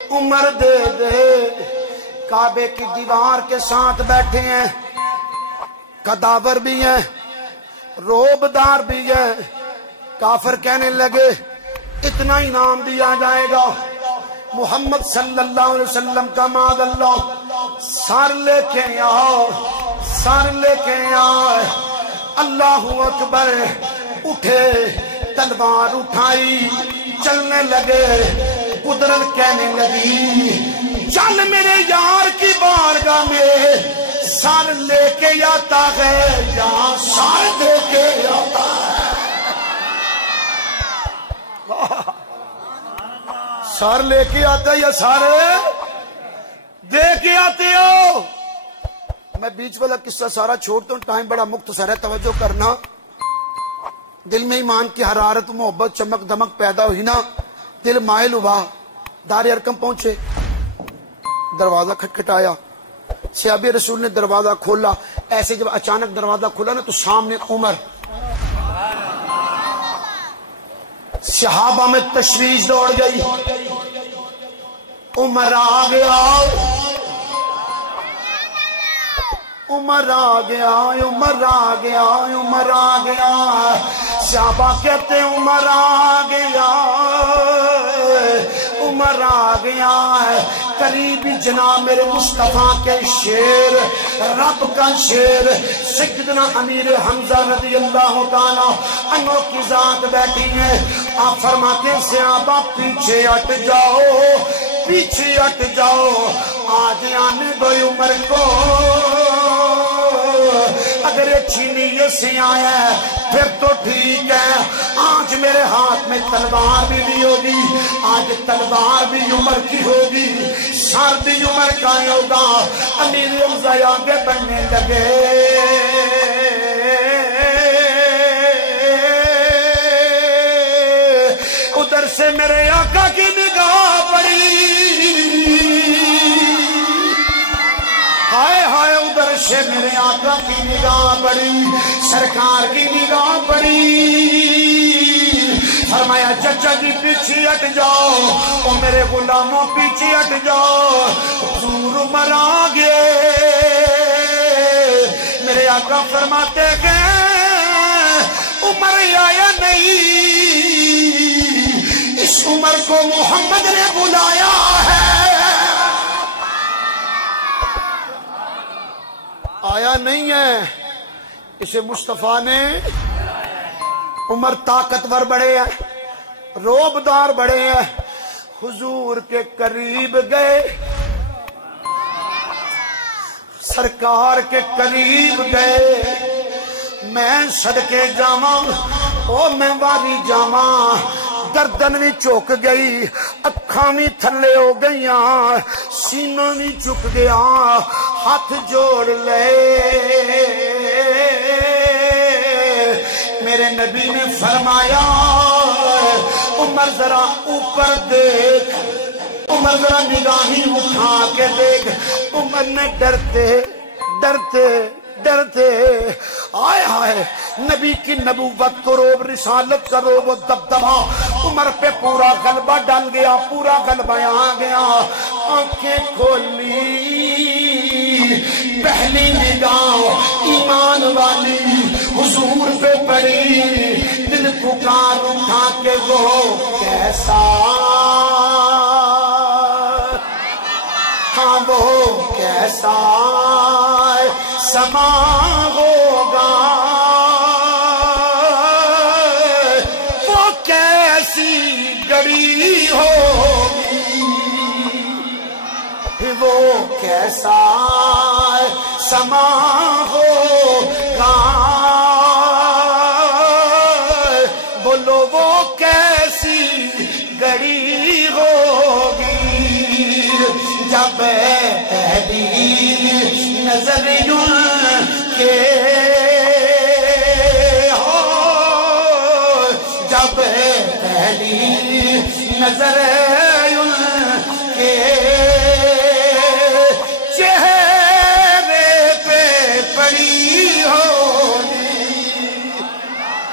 عمر دے دے کعبے کی دیوار کے ساتھ بیٹھے ہیں، قداور بھی ہیں، روبدار بھی ہیں۔ کافر کہنے لگے اتنا انعام دیا جائے گا، محمد صلی اللہ علیہ وسلم کا ماد اللہ سر لے کے آؤ، سر لے کے آؤ۔ اللہ اکبر، اٹھے، تلوار اٹھائی، چلنے لگے۔ قدرت کہنے لگی چل میرے یار کی بارگاہ میں، سر لے کے آتا ہے یا سر دے کے آتا ہے؟ سر لے کے آتا ہے یا سر دے کے آتے ہو؟ میں بیچ والا قصہ سارا چھوڑتا ہوں، ٹائم بڑا مختصر ہے، توجہ کرنا۔ دل میں ایمان کی حرارت، محبت، چمک دمک پیدا ہوئی نا، دل مائل ہوا، دار ارقم پہنچے، دروازہ کھٹکھٹایا، صحابی رسول نے دروازہ کھولا۔ ایسے جب اچانک دروازہ کھولا نا تو سامنے عمر، صحابہ میں تشویش دوڑ گئی۔ عمر آ گیا، عمر آ گیا، عمر آ گیا، عمر آ گیا۔ صحابہ کہتے عمر آ گیا، عمر آ گیا۔ قریبی جناب میرے مصطفیٰ کے شیر، رب کا شیر، سیدنا امیر حمزہ رضی اللہ تعالی عنہ کی ذات بیٹھی ہے۔ آپ فرماتے ہیں صحابہ پیچھے ہٹ جاؤ، پیچھے ہٹ جاؤ، آج آنے دو عمر کو، اگر اچھی نیت سے آیا ہے پھر تو ٹھیک ہے۔ آج میرے ہاتھ میں تلوار بھی نہیں ہوگی، آج تلوار بھی عمر کی ہوگی، سر بھی عمر کا ہوگا۔ امیر حمزہ آگے بڑھنے لگے، ادھر سے میرے آقا کی نگاہ پڑی، ہائے ہائے، ادھر سے میرے آقا کی نگاہ پڑی، سرکار کی نگاہ پڑی۔ فرمایا چچا جی پیچھے ہٹ جاؤ، او میرے غلاموں پیچھے ہٹ جاؤ، حضور عمر آ گئے۔ میرے آقا فرماتے گئے عمر آیا نہیں، اس عمر کو محمد نے بلایا ہے۔ آیا نہیں ہے، اسے مصطفیٰ نے۔ عمر طاقتور بڑے ہیں، روبدار بڑے ہیں، حضور کے قریب گئے، سرکار کے قریب گئے۔ میں صدقے جاواں، او میں واری جاواں، گردن بھی چوک گئی، اکھاں بھی تھلے ہو گئیاں، سینہ بھی چک گیا، ہاتھ جوڑ لے۔ میرے نبی نے فرمایا عمر ذرا اوپر دیکھ، عمر ذرا نگاہیں اٹھا کے دیکھ۔ عمر نے ڈرتے ڈرتے ڈرتے، آئے ہائے، نبی کی نبوت کو روب، رسالت کا روب و دبدبا عمر پہ پورا غلبہ ڈال گیا، پورا غلبہ آ گیا۔ آنکھیں کھولی، پہلی نگاہ ایمان والی حضور پہ پڑی، دل پکار اٹھا کے وہ کیسا، ہاں وہ کیسا سما ہوگا، وہ کیسی گڑی ہوگی، وہ کیسا سما ہوگا، بولو وہ کیسی گڑی ہوگی۔ جب پہلی نظر کے ہو، جب پہلی نظر